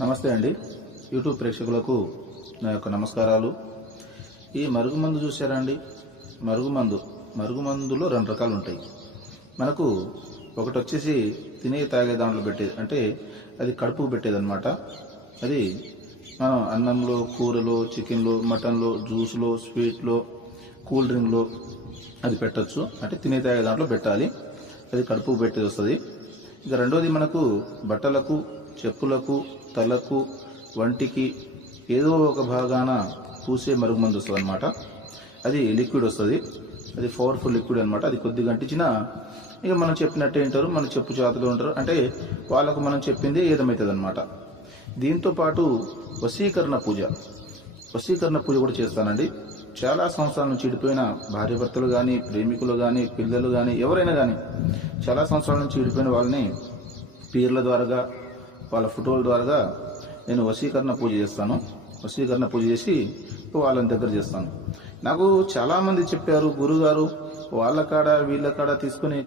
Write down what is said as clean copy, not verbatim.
నమస్తే అండి. యూట్యూబ్ ప్రేక్షకులకు నా యొక్క నమస్కారాలు. ఈ మరుగుమందు చూసారా అండి? మరుగుమందులో రెండు రకాలు ఉంటాయి. మనకు ఒకటి వచ్చేసి తినే తాగే దాంట్లో పెట్టేది, అంటే అది కడుపుకు పెట్టేది అనమాట. అది మనం అన్నంలో, కూరలో, చికెన్లో, మటన్లో, జ్యూస్లో, స్వీట్లో, కూల్ డ్రింక్లో అది పెట్టచ్చు. అంటే తినే తాగే దాంట్లో పెట్టాలి, అది కడుపుకు పెట్టేది వస్తుంది. ఇక రెండోది మనకు బట్టలకు, చెప్పులకు, తలకు, వంటికి ఏదో ఒక భాగాన పూసే మరుగుమందు వస్తుంది అనమాట. అది లిక్విడ్ వస్తుంది, అది పవర్ఫుల్ లిక్విడ్ అనమాట. అది కొద్దిగా అంటించినా ఇక మనం చెప్పినట్టే వింటారు, మన చెప్పు చేతులు ఉంటారు, అంటే వాళ్ళకు మనం చెప్పింది ఏదమవుతుంది అనమాట. దీంతో పాటు వశీకరణ పూజ కూడా చేస్తానండి. చాలా సంవత్సరాల నుంచి చెడిపోయిన భార్యాభర్తలు కానీ, ప్రేమికులు కానీ, పిల్లలు కానీ, ఎవరైనా కానీ చాలా సంవత్సరాల నుంచి చెడిపోయిన వాళ్ళని పీర్ల ద్వారా, వాళ్ళ ఫోటోల ద్వారా నేను వశీకరణ పూజ చేస్తాను. వశీకరణ పూజ చేసి వాళ్ళని దగ్గర చేస్తాను. నాకు చాలామంది చెప్పారు, గురుగారు వాళ్ళ కాడ వీళ్ళ కాడ తీసుకుని